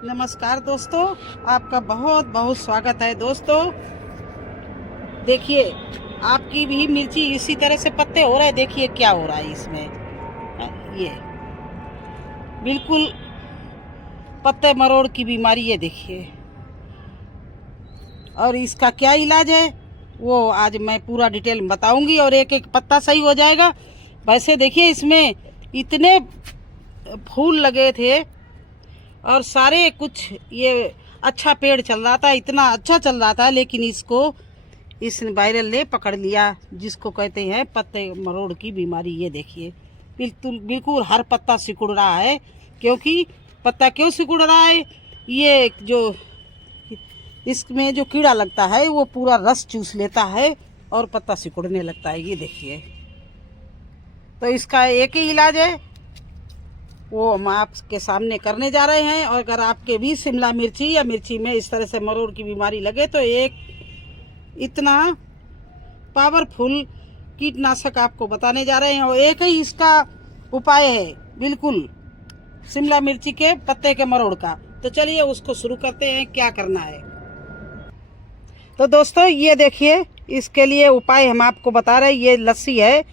नमस्कार दोस्तों, आपका बहुत बहुत स्वागत है दोस्तों। देखिए, आपकी भी मिर्ची इसी तरह से पत्ते हो रहे हैं। देखिए क्या हो रहा है इसमें। ये बिल्कुल पत्ते मरोड़ की बीमारी है। देखिए, और इसका क्या इलाज है वो आज मैं पूरा डिटेल में बताऊंगी और एक एक पत्ता सही हो जाएगा। वैसे देखिए, इसमें इतने फूल लगे थे और सारे कुछ ये अच्छा पेड़ चल रहा था, इतना अच्छा चल रहा था, लेकिन इसको इस वायरल ने पकड़ लिया, जिसको कहते हैं पत्ते मरोड़ की बीमारी। ये देखिए, बिल्कुल बिल्कुल हर पत्ता सिकुड़ रहा है। क्योंकि पत्ता क्यों सिकुड़ रहा है? ये जो इसमें जो कीड़ा लगता है वो पूरा रस चूस लेता है और पत्ता सिकुड़ने लगता है। ये देखिए, तो इसका एक ही इलाज है, वो हम आपके सामने करने जा रहे हैं। और अगर आपके भी शिमला मिर्ची या मिर्ची में इस तरह से मरोड़ की बीमारी लगे तो एक इतना पावरफुल कीटनाशक आपको बताने जा रहे हैं और एक ही इसका उपाय है, बिल्कुल शिमला मिर्ची के पत्ते के मरोड़ का। तो चलिए उसको शुरू करते हैं, क्या करना है। तो दोस्तों ये देखिए, इसके लिए उपाय हम आपको बता रहे हैं। ये लस्सी है,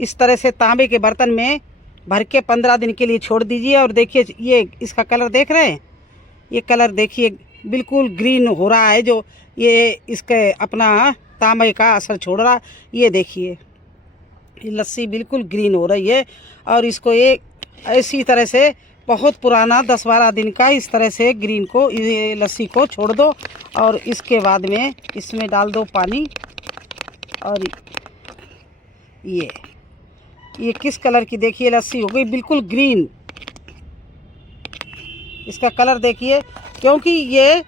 इस तरह से तांबे के बर्तन में भर के 15 दिन के लिए छोड़ दीजिए। और देखिए, ये इसका कलर देख रहे हैं, ये कलर देखिए बिल्कुल ग्रीन हो रहा है, जो ये इसके अपना तांबे का असर छोड़ रहा। ये देखिए, ये लस्सी बिल्कुल ग्रीन हो रही है। और इसको एक ऐसी तरह से बहुत पुराना 10-12 दिन का इस तरह से ग्रीन को, ये लस्सी को छोड़ दो। और इसके बाद में इसमें डाल दो पानी। और ये किस कलर की देखिए लस्सी हो गई, बिल्कुल ग्रीन। इसका कलर देखिए, क्योंकि ये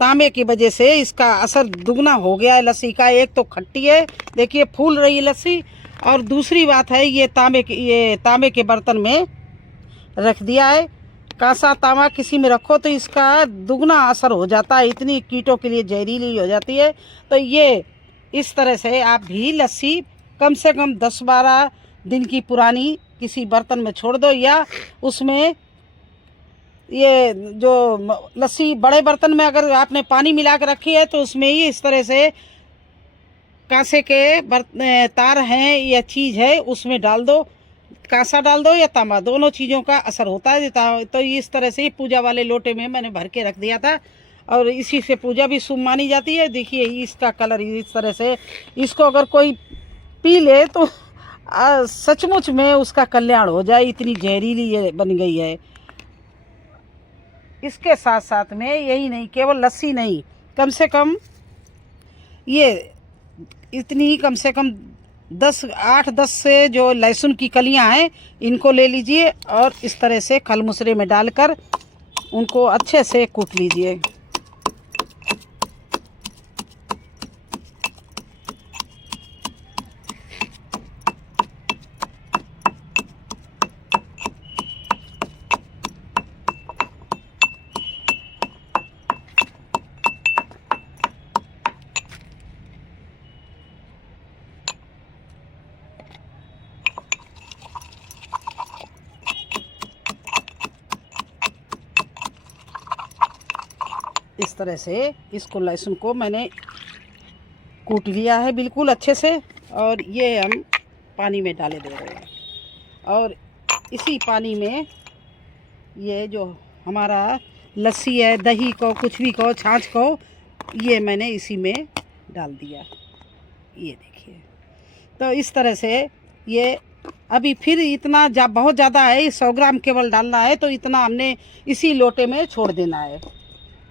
तांबे की वजह से इसका असर दुगना हो गया है लस्सी का। एक तो खट्टी है, देखिए फूल रही है लस्सी, और दूसरी बात है ये तांबे के बर्तन में रख दिया है। कांसा तांबा किसी में रखो तो इसका दुगना असर हो जाता है, इतनी कीटों के लिए जहरीली हो जाती है। तो ये इस तरह से आप भी लस्सी कम से कम 10-12 दिन की पुरानी किसी बर्तन में छोड़ दो, या उसमें ये जो लस्सी बड़े बर्तन में अगर आपने पानी मिला कर रखी है तो उसमें ही इस तरह से कांसे के तार हैं या चीज़ है उसमें डाल दो। कांसा डाल दो या तांबा, दोनों चीज़ों का असर होता है। तो इस तरह से पूजा वाले लोटे में मैंने भर के रख दिया था और इसी से पूजा भी शुभ मानी जाती है। देखिए इसका कलर इस तरह से, इसको अगर कोई पी ले तो सचमुच में उसका कल्याण हो जाए, इतनी जहरीली ये बन गई है। इसके साथ साथ में यही नहीं, केवल लस्सी नहीं, कम से कम ये इतनी ही कम से कम 8-10 से जो लहसुन की कलियां हैं इनको ले लीजिए और इस तरह से खलमुसरे में डालकर उनको अच्छे से कूट लीजिए। इस तरह से इसको लहसुन को मैंने कूट लिया है बिल्कुल अच्छे से, और ये हम पानी में डाले दे रहे हैं। और इसी पानी में ये जो हमारा लस्सी है, दही को कुछ भी कहो, छाछ को, ये मैंने इसी में डाल दिया। ये देखिए, तो इस तरह से ये अभी फिर इतना बहुत ज़्यादा है, 100 ग्राम केवल डालना है, तो इतना हमने इसी लोटे में छोड़ देना है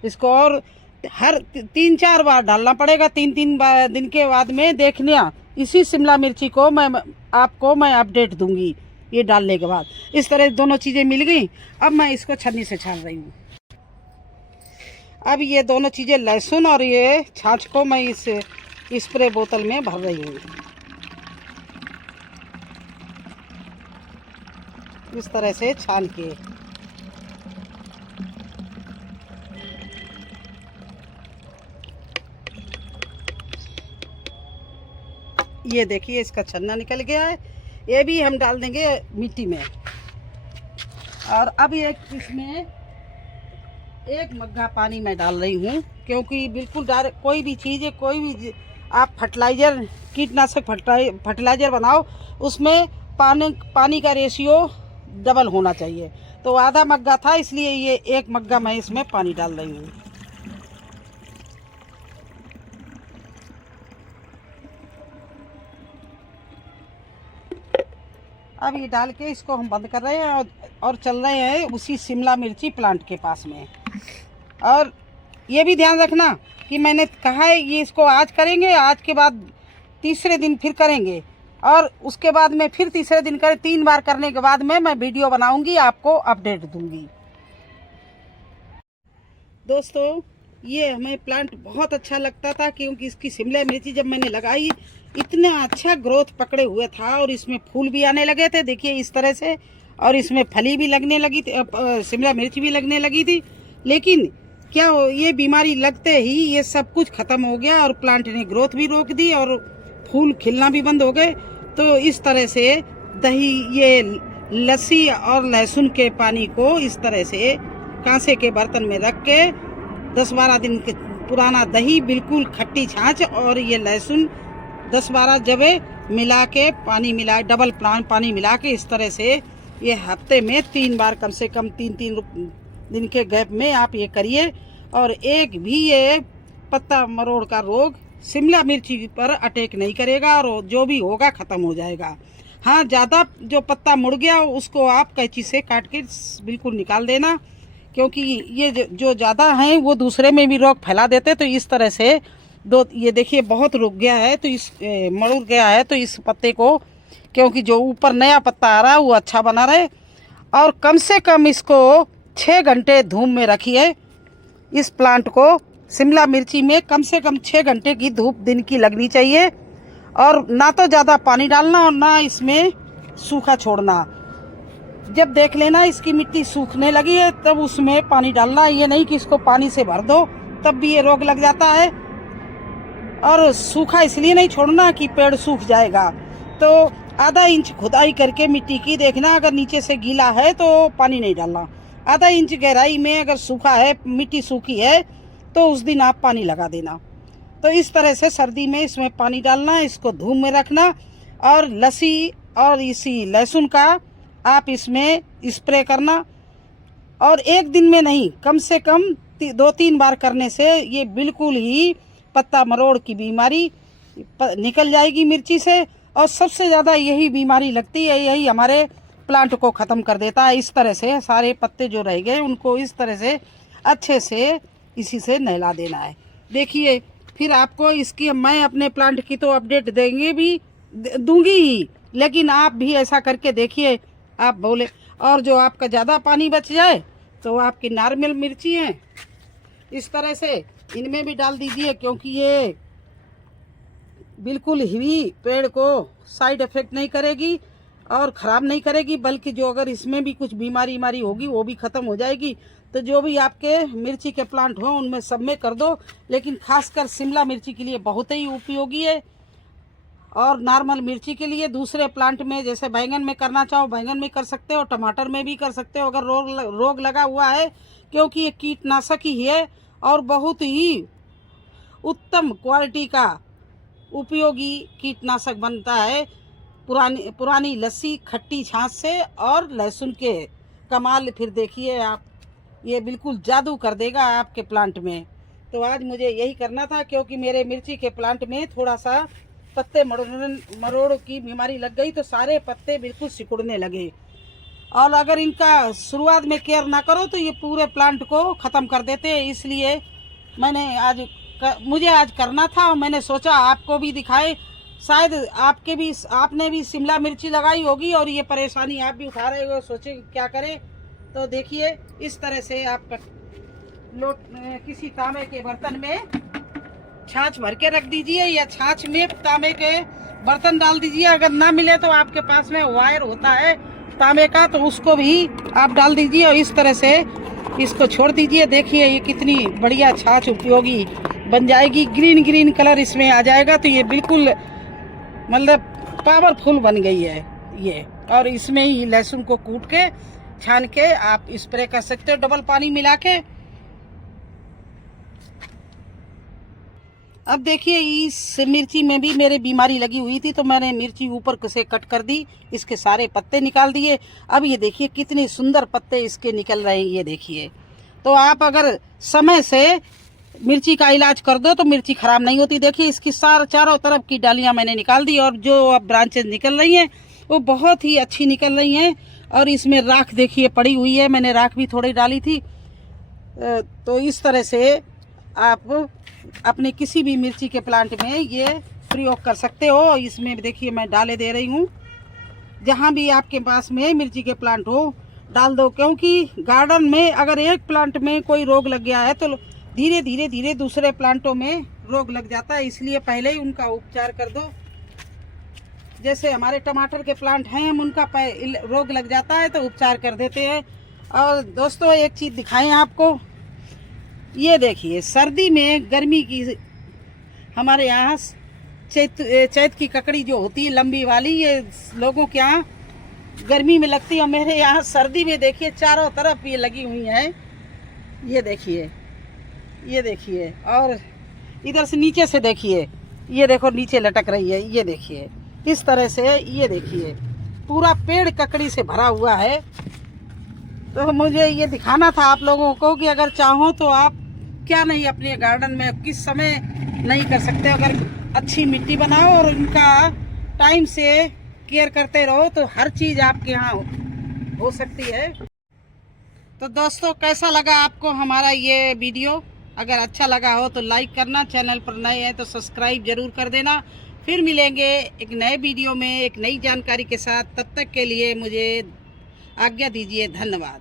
इसको। और हर 3-4 बार डालना पड़ेगा, 3-3 दिन के बाद में देखना। इसी शिमला मिर्ची को मैं अपडेट दूंगी ये डालने के बाद। इस तरह दोनों चीज़ें मिल गई। अब मैं इसको छन्नी से छान रही हूँ। अब ये दोनों चीज़ें, लहसुन और ये छाछ को मैं इस स्प्रे बोतल में भर रही हूँ। इस तरह से छान के ये देखिए, इसका छन्ना निकल गया है। ये भी हम डाल देंगे मिट्टी में। और अब ये इसमें 1 मग्गा पानी मैं डाल रही हूँ, क्योंकि बिल्कुल डायरेक्ट कोई भी चीज़ है, कोई भी आप फर्टिलाइज़र, कीटनाशक फर्टिलाइज़र बनाओ, उसमें पानी का रेशियो डबल होना चाहिए। तो आधा मग्गा था, इसलिए ये 1 मग्गा मैं इसमें पानी डाल रही हूँ। अब ये डाल के इसको हम बंद कर रहे हैं और चल रहे हैं उसी शिमला मिर्ची प्लांट के पास में। और ये भी ध्यान रखना कि मैंने कहा है ये इसको आज करेंगे, आज के बाद तीसरे दिन फिर करेंगे, और उसके बाद में फिर तीसरे दिन करें। 3 बार करने के बाद में मैं वीडियो बनाऊंगी, आपको अपडेट दूंगी। दोस्तों, ये हमें प्लांट बहुत अच्छा लगता था, क्योंकि इसकी शिमला मिर्ची जब मैंने लगाई इतना अच्छा ग्रोथ पकड़े हुए था, और इसमें फूल भी आने लगे थे, देखिए इस तरह से, और इसमें फली भी लगने लगी थी, शिमला मिर्च भी लगने लगी थी। लेकिन क्या ये बीमारी लगते ही ये सब कुछ खत्म हो गया, और प्लांट ने ग्रोथ भी रोक दी, और फूल खिलना भी बंद हो गए। तो इस तरह से दही, ये लस्सी और लहसुन के पानी को इस तरह से कांसे के बर्तन में रख के 10-12 दिन के पुराना दही, बिल्कुल खट्टी छाछ, और ये लहसुन 10-12 जबे मिला के पानी मिला, डबल पानी मिला के इस तरह से ये हफ्ते में 3 बार, कम से कम 3-3 दिन के गैप में आप ये करिए, और एक भी ये पत्ता मरोड़ का रोग शिमला मिर्ची पर अटैक नहीं करेगा, और जो भी होगा ख़त्म हो जाएगा। हाँ, ज़्यादा जो पत्ता मुड़ गया उसको आप कैंची से काट के बिल्कुल निकाल देना, क्योंकि ये जो ज़्यादा हैं वो दूसरे में भी रोग फैला देते। तो इस तरह से ये देखिए बहुत रुक गया है, तो इस मरुड़ गया है, तो इस पत्ते को, क्योंकि जो ऊपर नया पत्ता आ रहा है वो अच्छा बना रहे, और कम से कम इसको 6 घंटे धूप में रखिए। इस प्लांट को शिमला मिर्ची में कम से कम 6 घंटे की धूप दिन की लगनी चाहिए, और ना तो ज़्यादा पानी डालना और ना इसमें सूखा छोड़ना। जब देख लेना इसकी मिट्टी सूखने लगी है तब उसमें पानी डालना, ये नहीं कि इसको पानी से भर दो, तब भी ये रोग लग जाता है। और सूखा इसलिए नहीं छोड़ना कि पेड़ सूख जाएगा। तो आधा इंच खुदाई करके मिट्टी की देखना, अगर नीचे से गीला है तो पानी नहीं डालना। आधा इंच गहराई में अगर सूखा है, मिट्टी सूखी है, तो उस दिन आप पानी लगा देना। तो इस तरह से सर्दी में इसमें पानी डालना, इसको धूप में रखना, और लस्सी और इसी लहसुन का आप इसमें स्प्रे करना। और एक दिन में नहीं, कम से कम 2-3 बार करने से ये बिल्कुल ही पत्ता मरोड़ की बीमारी निकल जाएगी मिर्ची से। और सबसे ज़्यादा यही बीमारी लगती है, यही हमारे प्लांट को ख़त्म कर देता है। इस तरह से सारे पत्ते जो रह गए उनको इस तरह से अच्छे से इसी से नहला देना है। देखिए, फिर आपको इसकी मैं अपने प्लांट की तो अपडेट दूंगी ही, लेकिन आप भी ऐसा करके देखिए। आप बोले, और जो आपका ज़्यादा पानी बच जाए तो आपकी नॉर्मल मिर्ची हैं इस तरह से इनमें भी डाल दीजिए, क्योंकि ये बिल्कुल ही पेड़ को साइड इफ़ेक्ट नहीं करेगी और ख़राब नहीं करेगी, बल्कि जो अगर इसमें भी कुछ बीमारी होगी वो भी ख़त्म हो जाएगी। तो जो भी आपके मिर्ची के प्लांट हों उनमें सब में कर दो, लेकिन खासकर शिमला मिर्ची के लिए बहुत ही उपयोगी है। और नॉर्मल मिर्ची के लिए दूसरे प्लांट में, जैसे बैंगन में करना चाहो बैंगन में कर सकते हो, टमाटर में भी कर सकते हो अगर रोग लगा हुआ है, क्योंकि ये कीटनाशक ही है और बहुत ही उत्तम क्वालिटी का उपयोगी कीटनाशक बनता है। पुरानी लस्सी खट्टी छाछ से और लहसुन के कमाल फिर देखिए आप, ये बिल्कुल जादू कर देगा आपके प्लांट में। तो आज मुझे यही करना था, क्योंकि मेरे मिर्ची के प्लांट में थोड़ा सा पत्ते मरोड़ की बीमारी लग गई, तो सारे पत्ते बिल्कुल सिकुड़ने लगे। और अगर इनका शुरुआत में केयर ना करो तो ये पूरे प्लांट को ख़त्म कर देते हैं। इसलिए मैंने मुझे आज करना था, और मैंने सोचा आपको भी दिखाए। शायद आपने भी शिमला मिर्ची लगाई होगी और ये परेशानी आप भी उठा रहे हो, सोचे क्या करें। तो देखिए, इस तरह से आप किसी तांबे के बर्तन में छाछ भर के रख दीजिए, या छाछ में तांबे के बर्तन डाल दीजिए। अगर ना मिले तो आपके पास में वायर होता है तांबे का, तो उसको भी आप डाल दीजिए और इस तरह से इसको छोड़ दीजिए। देखिए ये कितनी बढ़िया छाछ उपयोगी बन जाएगी, ग्रीन कलर इसमें आ जाएगा। तो ये बिल्कुल मतलब पावरफुल बन गई है ये। और इसमें ही लहसुन को कूट के छान के आप स्प्रे कर सकते हो डबल पानी मिला के। अब देखिए इस मिर्ची में भी मेरे बीमारी लगी हुई थी, तो मैंने मिर्ची ऊपर से कट कर दी, इसके सारे पत्ते निकाल दिए। अब ये देखिए कितने सुंदर पत्ते इसके निकल रहे हैं, ये देखिए। तो आप अगर समय से मिर्ची का इलाज कर दो तो मिर्ची खराब नहीं होती। देखिए इसकी चारों तरफ की डालियां मैंने निकाल दी, और जो अब ब्रांचेज निकल रही हैं वो बहुत ही अच्छी निकल रही हैं। और इसमें राख देखिए पड़ी हुई है, मैंने राख भी थोड़ी डाली थी। तो इस तरह से आप अपने किसी भी मिर्ची के प्लांट में ये प्रयोग कर सकते हो। इसमें देखिए मैं डाले दे रही हूँ, जहाँ भी आपके पास में मिर्ची के प्लांट हो डाल दो, क्योंकि गार्डन में अगर एक प्लांट में कोई रोग लग गया है तो धीरे धीरे दूसरे प्लांटों में रोग लग जाता है, इसलिए पहले ही उनका उपचार कर दो। जैसे हमारे टमाटर के प्लांट हैं, हम उनका रोग लग जाता है तो उपचार कर देते हैं। और दोस्तों एक चीज़ दिखाएं आपको, ये देखिए सर्दी में गर्मी की हमारे यहाँ चैत की ककड़ी जो होती है लंबी वाली, ये लोगों के यहाँ गर्मी में लगती है, और मेरे यहाँ सर्दी में देखिए चारों तरफ ये लगी हुई हैं। ये देखिए, ये देखिए, और इधर से नीचे से देखिए, ये देखो नीचे लटक रही है, ये देखिए इस तरह से। ये देखिए पूरा पेड़ ककड़ी से भरा हुआ है। तो मुझे ये दिखाना था आप लोगों को कि अगर चाहो तो आप क्या नहीं अपने गार्डन में किस समय नहीं कर सकते, अगर अच्छी मिट्टी बनाओ और उनका टाइम से केयर करते रहो तो हर चीज़ आपके यहाँ हो सकती है। तो दोस्तों कैसा लगा आपको हमारा ये वीडियो? अगर अच्छा लगा हो तो लाइक करना, चैनल पर नए हैं तो सब्सक्राइब जरूर कर देना। फिर मिलेंगे एक नए वीडियो में एक नई जानकारी के साथ। तब तक के लिए मुझे आज्ञा दीजिए। धन्यवाद।